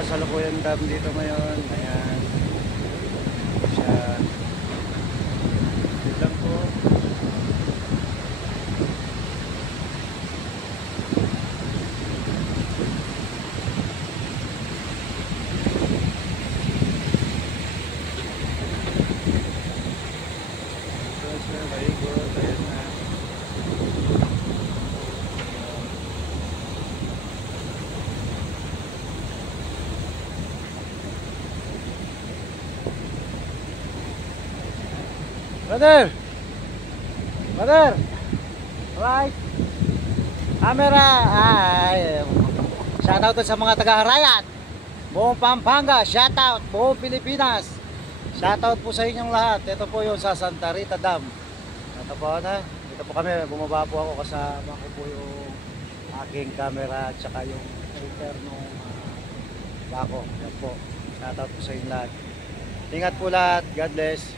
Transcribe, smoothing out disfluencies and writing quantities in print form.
kasalukuyan dam dito ngayon. Ayan. Siya. Dito lang po. Very good. Ayan na. Brother! Brother! Right! Camera! Ay! Shoutout sa mga taga-Harayat! Buong Pampanga! Shoutout! Buong Pilipinas! Shoutout po sa inyong lahat! Ito po yung sa Santa Rita Dam. Ito po na. Dito po kami. Bumaba po ako kasama ko po yung aking camera at saka yung filter nung bako. Yan po. Shoutout po sa inyong lahat. Ingat po lahat. God bless.